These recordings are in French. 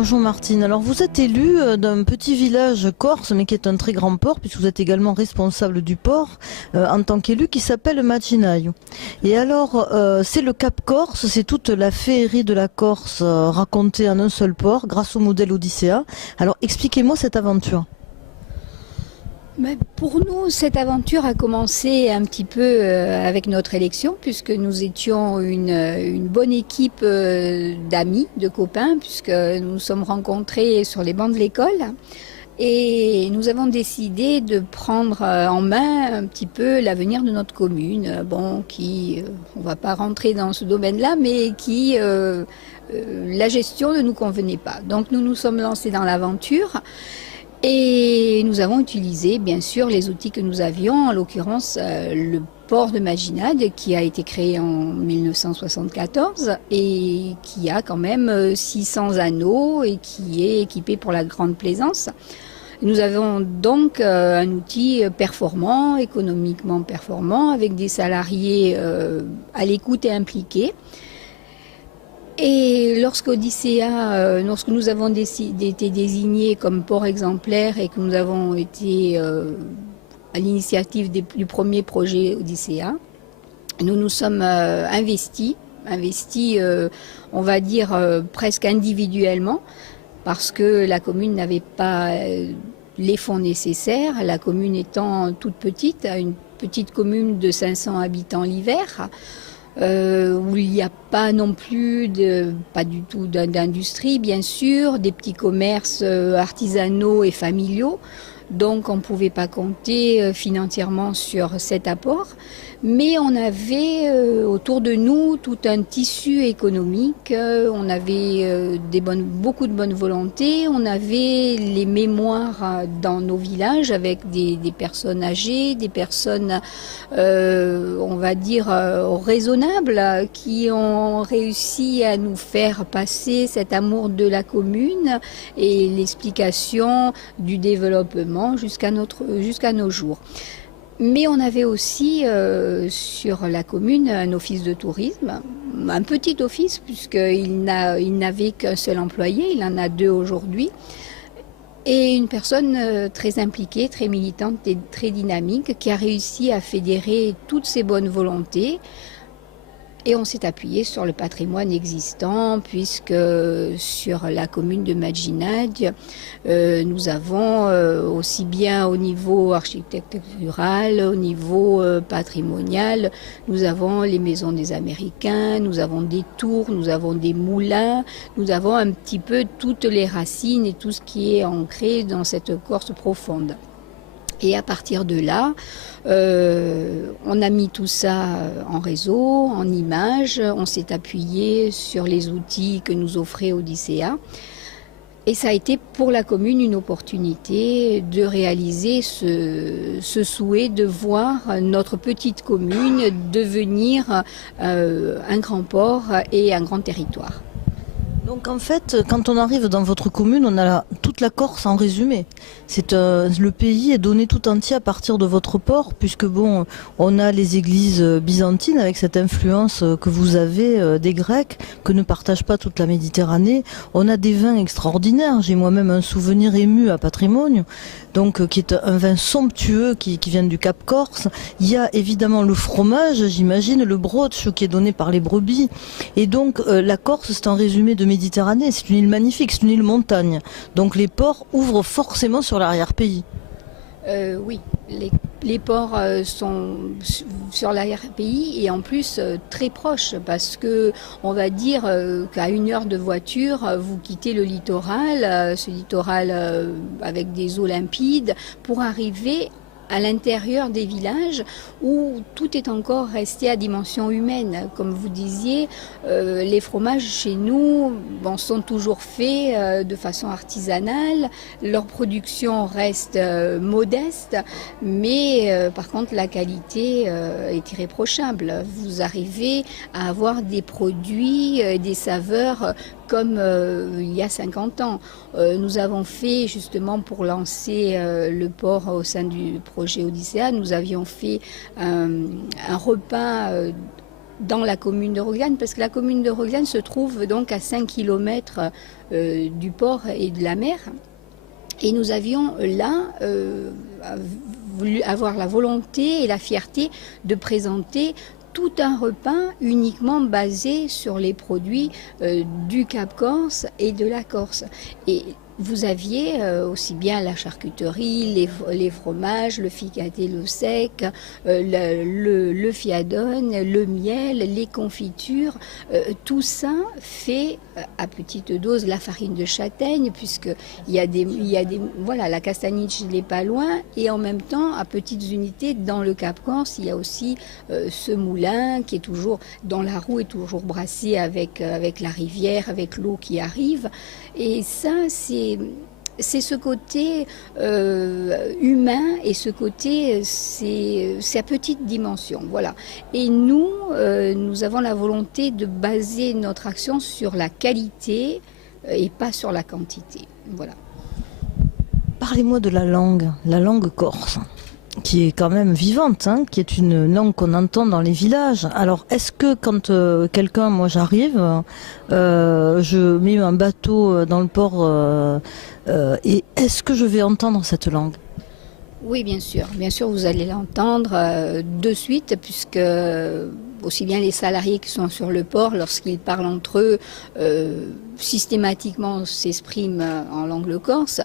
Bonjour Martine. Alors vous êtes élue d'un petit village corse, mais qui est un très grand port, puisque vous êtes également responsable du port en tant qu'élu, qui s'appelle Maginaio. Et alors, c'est le Cap Corse, c'est toute la féerie de la Corse racontée en un seul port, grâce au modèle Odyssea. Alors expliquez-moi cette aventure. Mais pour nous, cette aventure a commencé un petit peu avec notre élection, puisque nous étions une bonne équipe d'amis, de copains, puisque nous nous sommes rencontrés sur les bancs de l'école. Et nous avons décidé de prendre en main un petit peu l'avenir de notre commune, on ne va pas rentrer dans ce domaine-là, mais la gestion ne nous convenait pas. Donc nous nous sommes lancés dans l'aventure. Et nous avons utilisé, bien sûr, les outils que nous avions, en l'occurrence le port de Maginade, qui a été créé en 1974 et qui a quand même 600 anneaux et qui est équipé pour la grande plaisance. Nous avons donc un outil performant, économiquement performant, avec des salariés à l'écoute et impliqués. Et lorsque nous avons été désignés comme port exemplaire et que nous avons été à l'initiative du premier projet Odyssea, nous nous sommes investis, on va dire presque individuellement, parce que la commune n'avait pas les fonds nécessaires, la commune étant toute petite, une petite commune de 500 habitants l'hiver, où il n'y a pas non plus pas du tout d'industrie, bien sûr, des petits commerces artisanaux et familiaux. Donc on ne pouvait pas compter financièrement sur cet apport. Mais on avait autour de nous tout un tissu économique, on avait beaucoup de bonne volonté, on avait les mémoires dans nos villages avec des personnes âgées, des personnes, on va dire, raisonnables, qui ont réussi à nous faire passer cet amour de la commune et l'explication du développement jusqu'à nos jours. Mais on avait aussi sur la commune un office de tourisme, un petit office puisqu'il n'avait qu'un seul employé, il en a 2 aujourd'hui, et une personne très impliquée, très militante et très dynamique qui a réussi à fédérer toutes ces bonnes volontés. Et on s'est appuyé sur le patrimoine existant, puisque sur la commune de Maginade, nous avons aussi bien au niveau architectural, au niveau patrimonial, nous avons les maisons des Américains, nous avons des tours, nous avons des moulins, nous avons un petit peu toutes les racines et tout ce qui est ancré dans cette Corse profonde. Et à partir de là, on a mis tout ça en réseau, en images, on s'est appuyé sur les outils que nous offrait Odyssea. Et ça a été pour la commune une opportunité de réaliser ce souhait de voir notre petite commune devenir un grand port et un grand territoire. Donc en fait, quand on arrive dans votre commune, on a toute la Corse en résumé. Le pays est donné tout entier à partir de votre port, puisque on a les églises byzantines avec cette influence que vous avez des Grecs, que ne partage pas toute la Méditerranée. On a des vins extraordinaires. J'ai moi-même un souvenir ému à Patrimoine, donc qui est un vin somptueux qui vient du Cap Corse. Il y a évidemment le fromage, j'imagine, le brooch qui est donné par les brebis. Et donc la Corse, c'est un résumé de Méditerranée, c'est une île magnifique, c'est une île montagne. Donc les ports ouvrent forcément sur l'arrière-pays. Oui, les ports sont sur l'arrière-pays et en plus très proches parce que on va dire qu'à 1 heure de voiture, vous quittez le littoral, ce littoral avec des eaux limpides, pour arriver à l'intérieur des villages où tout est encore resté à dimension humaine. Comme vous disiez, les fromages chez nous sont toujours faits de façon artisanale. Leur production reste modeste, mais par contre la qualité est irréprochable. Vous arrivez à avoir des produits, des saveurs comme il y a 50 ans. Nous avons fait justement pour lancer le port au sein du projet Odyssea, nous avions fait un repas dans la commune de Rogliane, parce que la commune de Rogliane se trouve donc à 5 km du port et de la mer. Et nous avions là voulu avoir la volonté et la fierté de présenter tout un repas uniquement basé sur les produits du Cap Corse et de la Corse. Et vous aviez aussi bien la charcuterie, les fromages, le ficadé, le sec, le fiadone, le miel, les confitures. Tout ça fait à petite dose la farine de châtaigne, puisqu'il y a des voilà, la castagniche n'est pas loin, et en même temps, à petites unités, dans le Cap Corse, il y a aussi ce moulin qui est toujours, dont la roue est toujours brassée avec la rivière, avec l'eau qui arrive. Et ça, c'est ce côté humain, et ce côté, c'est à petite dimension. Voilà. Et nous, nous avons la volonté de baser notre action sur la qualité et pas sur la quantité. Voilà. Parlez-moi de la langue corse, qui est quand même vivante, hein, qui est une langue qu'on entend dans les villages. Alors, est-ce que quand moi j'arrive, je mets un bateau dans le port, et est-ce que je vais entendre cette langue ? Oui, bien sûr, vous allez l'entendre de suite, puisque aussi bien les salariés qui sont sur le port, lorsqu'ils parlent entre eux, systématiquement s'expriment en langue corse.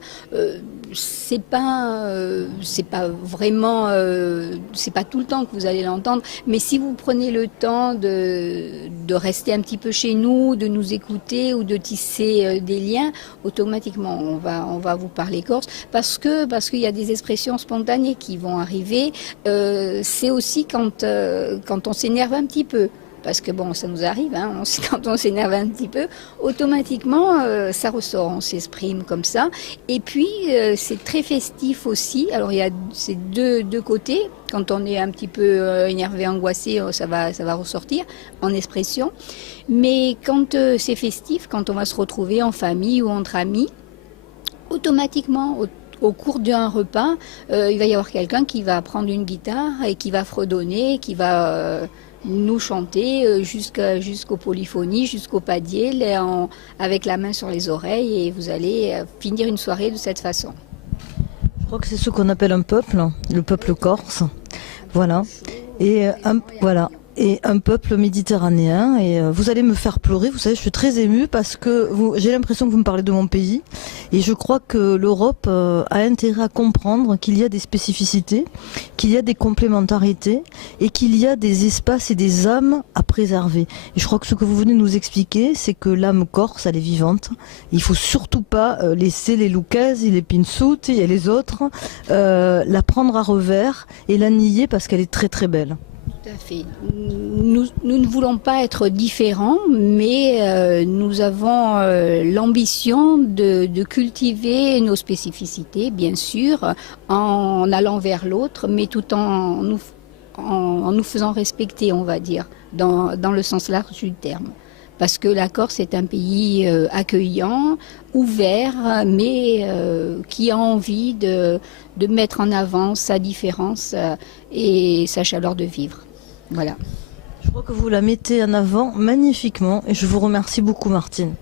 C'est pas vraiment, c'est pas tout le temps que vous allez l'entendre, mais si vous prenez le temps de rester un petit peu chez nous, de nous écouter ou de tisser des liens, automatiquement on va vous parler corse, parce qu'il y a des expressions spontanées qui vont arriver. C'est aussi quand on s'énerve un petit peu. Parce que bon, ça nous arrive, hein, quand on s'énerve un petit peu, automatiquement, ça ressort, on s'exprime comme ça. Et puis, c'est très festif aussi. Alors, il y a ces deux côtés. Quand on est un petit peu énervé, angoissé, ça va ressortir en expression. Mais quand c'est festif, quand on va se retrouver en famille ou entre amis, automatiquement, au cours d'un repas, il va y avoir quelqu'un qui va prendre une guitare et qui va fredonner, qui va nous chanter jusqu'aux polyphonies, jusqu'au padier, avec la main sur les oreilles, et vous allez finir une soirée de cette façon. Je crois que c'est ce qu'on appelle un peuple, le peuple corse. Voilà. Et un peuple méditerranéen. Et vous allez me faire pleurer, vous savez, je suis très émue parce que j'ai l'impression que vous me parlez de mon pays. Et je crois que l'Europe a intérêt à comprendre qu'il y a des spécificités, qu'il y a des complémentarités et qu'il y a des espaces et des âmes à préserver. Et je crois que ce que vous venez de nous expliquer, c'est que l'âme corse, elle est vivante. Il faut surtout pas laisser les Lucchesi, les Pinsuti et les autres la prendre à revers et la nier parce qu'elle est très très belle. Tout à fait. Nous ne voulons pas être différents, mais nous avons l'ambition de cultiver nos spécificités, bien sûr, en allant vers l'autre, mais tout en nous faisant respecter, on va dire, dans le sens large du terme. Parce que la Corse est un pays accueillant, ouvert, mais qui a envie de mettre en avant sa différence et sa chaleur de vivre. Voilà. Je crois que vous la mettez en avant magnifiquement et je vous remercie beaucoup, Martine.